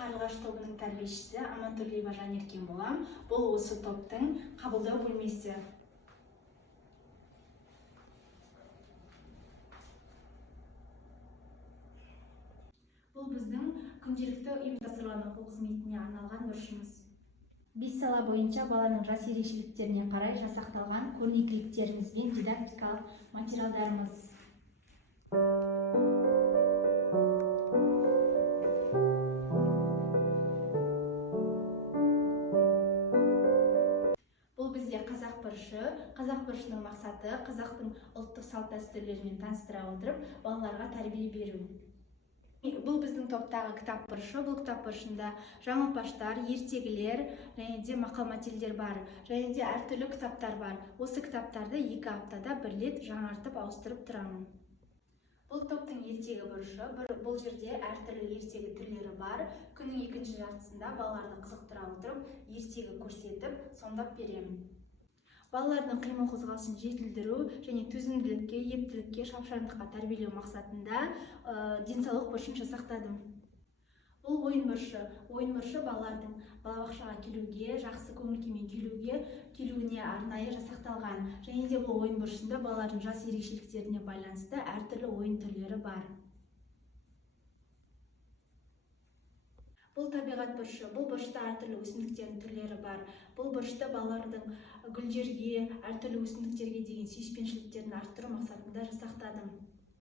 қарлығаш тобының тәрбиешісі Амантурлиева Жанеркен болам. Бұл осы топтың қабылдау бөлмесі. Бұл біздің күнделікті ұйымдастырылған оқу қызметіне арналған бұрышымыз. 5 сала бойынша баланың жас ерекшеліктеріне қарай жасақталған көрнекіліктеріміз бен дидактикалық материалдарымыз. Бұл бізде қазақ бұрышы. Қазақ бұрышының мақсаты қазақтың ұлттық салт дәстүрлерімен таныстыра отырып, балаларға тәрбие беру. Бұл біздің топтағы кітап бұрышы. Бұл кітап бұрышында жаңылтпаштар, ертегілер және де мақал-мәтелдер бар. Және де әртүрлі кітаптар бар. Осы кітаптарды 2 аптада бір рет жаңартып ауыстырып тұрамын. Бұл топтың ертегі бұрышы. Бұл жерде әртүрлі ертегі түрлері бар. Күннің екінші жартысында балаларды қызықтыра отырып, ертегі көрсетіп, сомдап беремін. Балалардың қимыл қозғалысын жетілдіру және төзімділікке, ептілікке, шапшаңдыққа тәрбиелеу мақсатында денсаулық бұрышын жасақтадым. Бұл ойын бұрышы. Ойын бұрышы балалардың балабақшаға келуге, жақсы көңіл-күймен келуіне арнайы жасақталған. Және де бұл ойын бұрышында балалардың жас ерекшеліктеріне байланысты әртүрлі ойын түрлері бар. Бұл табиғат бұрышы. Бұл бұрышта әртүрлі өсімдіктердің түрлері бар. Бұл бұрышта балалардың гүлдерге, әртүрлі өсімдіктерге деген сүйіспеншіліктерін арттыру мақсатында жасақтадым.